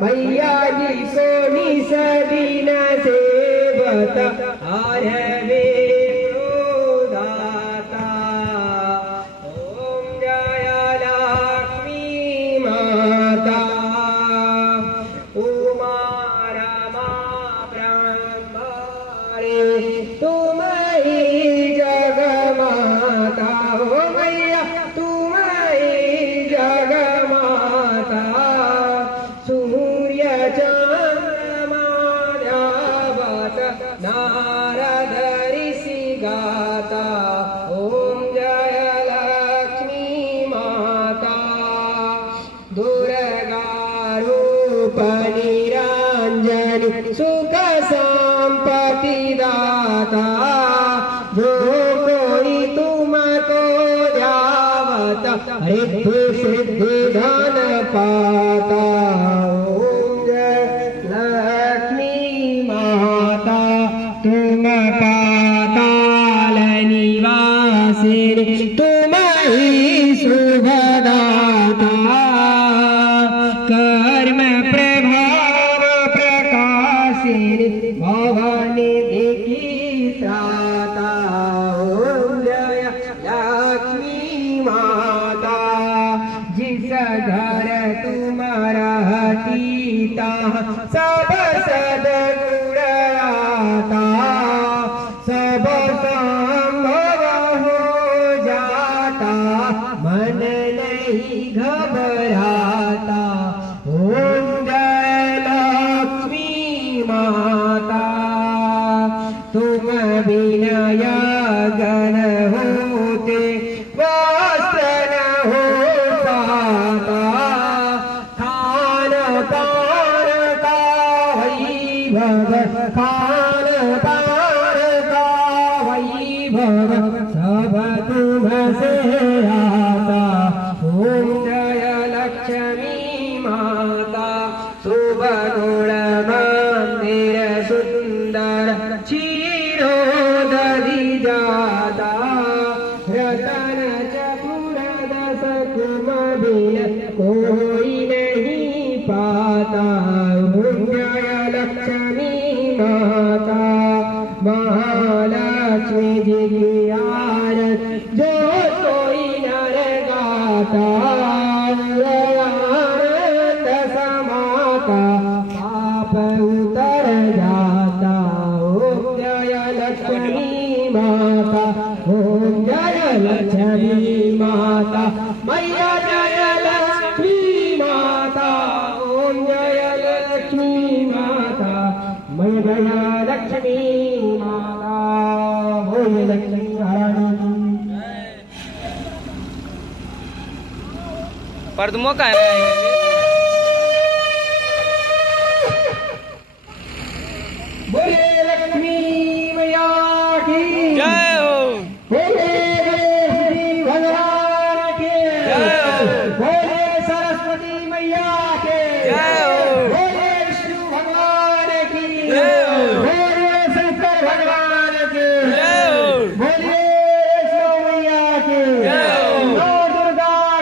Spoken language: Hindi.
मैया जी सोनी सदीन सेवता हरवे दाता। ओम जय लक्ष्मी माता उमा रमा ब्रह्मरे तुम ही जगमाता। हो मैया तुम ही जगमाता। नारद ऋषि गाता। ओम जय लक्ष्मी माता दुर्गा रूप निरंजनी सुख संपत्ति दाता। जो कोई तुमको ध्यावता रिद्धि सिद्धि धन पाता। तुम पाताल निवासिनी तुम ही शुभदाता। कर्म प्रभाव प्रकाशिनी भवानी की त्राता। ओम जय लक्ष्मी माता जिस घर तुम रहती सब सदगुण सब संभव हो जाता मन नहीं घबराता। ओम जय लक्ष्मी माता तुम विनय गण होते वस्त्र न हो पाता। खान पान का वैभव खान पान सब तुमसे आता। ओम जय लक्ष्मी माता शुभ गुण मंदिर सुंदर क्षीरोदधि जाता। रतन चतुर दस कुमभिन कोई नहीं पाता। ओम जय लक्ष्मी माता महालक्ष्मी जी की आरती जो कोई नर गाता। आनंद समाता पाप उतर जाता। ओम जय लक्ष्मी माता ओम जय लक्ष्मी माता मैया जय लक्ष्मी माता। ओम जय लक्ष्मी माता मैया जय लक्ष्मी माता। लक्ष्मी पर तुम का है